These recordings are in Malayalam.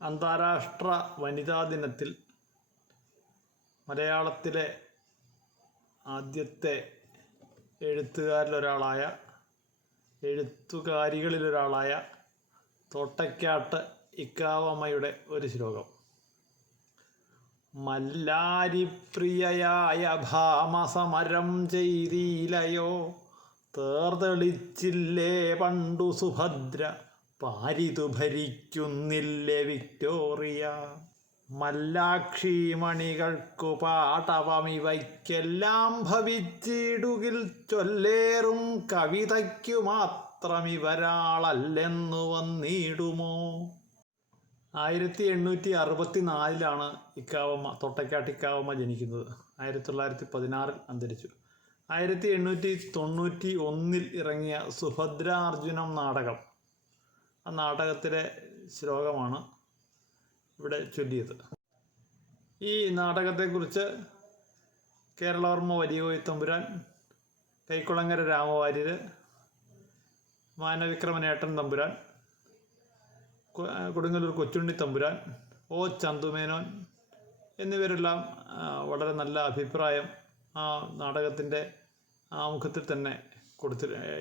അന്താരാഷ്ട്ര വനിതാ ദിനത്തിൽ മലയാളത്തിലെ ആദ്യത്തെ എഴുത്തുകാരികളിലൊരാളായ തോട്ടയ്ക്കാട്ട് ഇക്കാവമ്മയുടെ ഒരു ശ്ലോകം. മല്ലാരിപ്രിയയായ ഭാമസമരം ചെയ്തീലയോ, തേർതെളിച്ചില്ലേ പണ്ടു സുഭദ്ര, പാരിതു ഭരിക്കുന്നില്ലേ വിക്ടോറിയ. മല്ലാക്ഷിമണികൾക്കു പാടവമിവയ്ക്കെല്ലാം ഭവിച്ചിടുകിൽ, ചൊല്ലേറും കവിതയ്ക്കു മാത്രമിവരാളല്ലെന്നു വന്നിടുമോ. 1864 ഇക്കാവമ്മ, തോട്ടയ്ക്കാട്ട് ഇക്കാവമ്മ ജനിക്കുന്നത്. 1916 അന്തരിച്ചു. 1891 ഇറങ്ങിയ സുഭദ്രാർജുനം നാടകം, ആ നാടകത്തിലെ ശ്ലോകമാണ് ഇവിടെ ചൊല്ലിയത്. ഈ നാടകത്തെക്കുറിച്ച് കേരളവർമ്മ വലിയകോയി തമ്പുരാൻ, കൈക്കുളങ്ങര രാമവാര്യർ, മാനവിക്രമനേട്ടൻ തമ്പുരാൻ, കൊടുങ്ങല്ലൂർ കൊച്ചുണ്ണി തമ്പുരാൻ, ഒ ചന്തുമേനോൻ എന്നിവരെല്ലാം വളരെ നല്ല അഭിപ്രായം ആ നാടകത്തിൻ്റെ ആമുഖത്തിൽ തന്നെ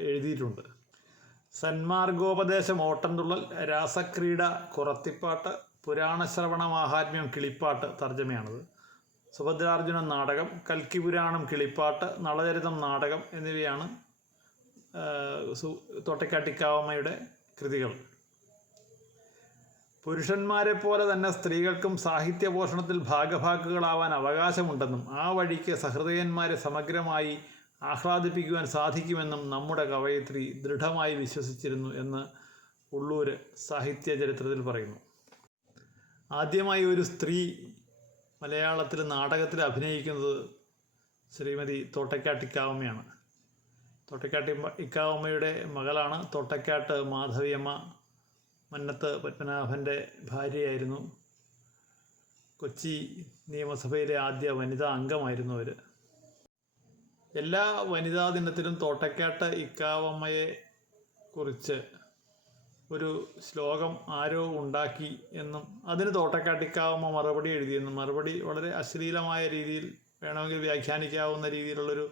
എഴുതിയിട്ടുണ്ട്. സന്മാർഗോപദേശം, ഓട്ടൻതുള്ളൽ, രാസക്രീഡ, കുറത്തിപ്പാട്ട്, പുരാണശ്രവണ മാഹാത്മ്യം, കിളിപ്പാട്ട് തർജ്ജമയാണത്. സുഭദ്രാർജുനൻ നാടകം, കൽക്കിപുരാണം, കിളിപ്പാട്ട്, നളചരിതം നാടകം എന്നിവയാണ് തോട്ടയ്ക്കാട്ട് ഇക്കാവമ്മയുടെ കൃതികൾ. പുരുഷന്മാരെ പോലെ തന്നെ സ്ത്രീകൾക്കും സാഹിത്യ പോഷണത്തിൽ ഭാഗഭാക്കുകളാവാൻ അവകാശമുണ്ടെന്നും ആ വഴിക്ക് സഹൃദയന്മാരെ സമഗ്രമായി ആഹ്ലാദിപ്പിക്കുവാൻ സാധിക്കുമെന്നും നമ്മുടെ കവയിത്രി ദൃഢമായി വിശ്വസിച്ചിരുന്നു എന്ന് ഉള്ളൂർ സാഹിത്യ ചരിത്രത്തിൽ പറയുന്നു. ആദ്യമായി ഒരു സ്ത്രീ മലയാളത്തിൽ നാടകത്തിൽ അഭിനയിക്കുന്നത് ശ്രീമതി തോട്ടയ്ക്കാട്ട് ഇക്കാവമ്മയാണ്. തോട്ടയ്ക്കാട്ട് ഇക്കാവമ്മയുടെ മകളാണ് തോട്ടയ്ക്കാട്ട് മാധവിയമ്മ. മന്നത്ത് പത്മനാഭൻ്റെ ഭാര്യയായിരുന്നു. കൊച്ചി നിയമസഭയിലെ ആദ്യ വനിതാ അംഗമായിരുന്നു അവർ. എല്ലാ വനിതാ ദിനത്തിലും തോട്ടയ്ക്കാട്ട് ഇക്കാവമ്മയെ കുറിച്ച് ഒരു ശ്ലോകം ആരോ ഉണ്ടാക്കി എന്നും അതിന് തോട്ടയ്ക്കാട്ട് ഇക്കാവമ്മ മറുപടി എഴുതിയെന്നും, മറുപടി വളരെ അശ്ലീലമായ രീതിയിൽ വേണമെങ്കിൽ വ്യാഖ്യാനിക്കാവുന്ന രീതിയിലുള്ളൊരു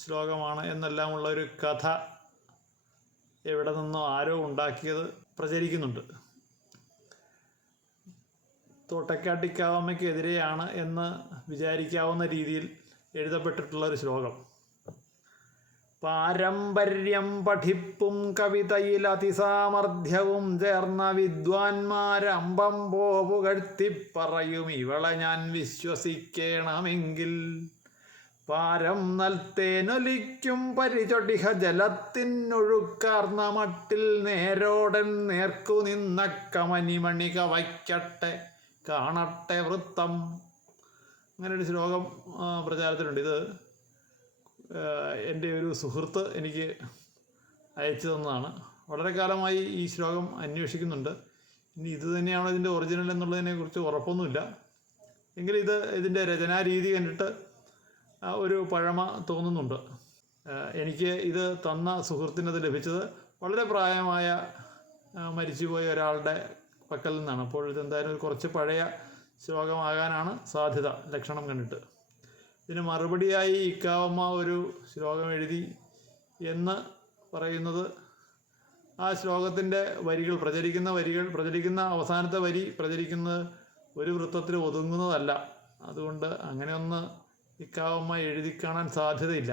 ശ്ലോകമാണ് എന്നെല്ലാമുള്ള ഒരു കഥ എവിടെ നിന്നോ ആരോ ഉണ്ടാക്കിയത് പ്രചരിക്കുന്നുണ്ട്. തോട്ടയ്ക്കാട്ട് ഇക്കാവമ്മയ്ക്കെതിരെയാണ് എന്ന് വിചാരിക്കാവുന്ന രീതിയിൽ എഴുതപ്പെട്ടിട്ടുള്ളൊരു ശ്ലോകം. പാരമ്പര്യം പഠിപ്പും കവിതയിൽ അതിസാമർഥ്യവും ചേർന്ന വിദ്വാൻമാരമ്പമ്പോ പുകഴ്ത്തിപ്പറയും ഇവളെ ഞാൻ വിശ്വസിക്കണമെങ്കിൽ, പാരം നൽത്തേനൊലിക്കും പരിചൊടിഹ ജലത്തിനൊഴുക്കാർന്ന മട്ടിൽ നേരോടൻ നേർക്കു നിന്ന കമനിമണിക വയ്ക്കട്ടെ കാണട്ടെ വൃത്തം. അങ്ങനൊരു ശ്ലോകം പ്രചാരത്തിലുണ്ട്. ഇത് എൻ്റെ ഒരു സുഹൃത്ത് എനിക്ക് അയച്ചു തന്നതാണ്. വളരെ കാലമായി ഈ ശ്ലോകം അന്വേഷിക്കുന്നുണ്ട്. ഇനി ഇത് തന്നെയാണോ ഇതിൻ്റെ ഒറിജിനൽ എന്നുള്ളതിനെക്കുറിച്ച് ഉറപ്പൊന്നുമില്ല. എങ്കിലും ഇതിൻ്റെ രചനാരീതി കണ്ടിട്ട് ഒരു പഴമ തോന്നുന്നുണ്ട്. എനിക്ക് ഇത് തന്ന സുഹൃത്തിനത് ലഭിച്ചത് വളരെ പ്രായമായ മരിച്ചുപോയ ഒരാളുടെ പക്കൽ നിന്നാണ്. അപ്പോൾ ഇതെന്തായാലും കുറച്ച് പഴയ ശ്ലോകമാകാനാണ് സാധ്യത, ലക്ഷണം കണ്ടിട്ട്. ഇതിന് മറുപടിയായി ഇക്കാവമ്മ ഒരു ശ്ലോകം എഴുതി എന്ന് പറയുന്നത് ആ ശ്ലോകത്തിൻ്റെ പ്രചരിക്കുന്ന അവസാനത്തെ വരി പ്രചരിക്കുന്നത് ഒരു വൃത്തത്തിൽ ഒതുങ്ങുന്നതല്ല. അതുകൊണ്ട് അങ്ങനെയൊന്ന് ഇക്കാവമ്മ എഴുതി കാണാൻ സാധ്യതയില്ല.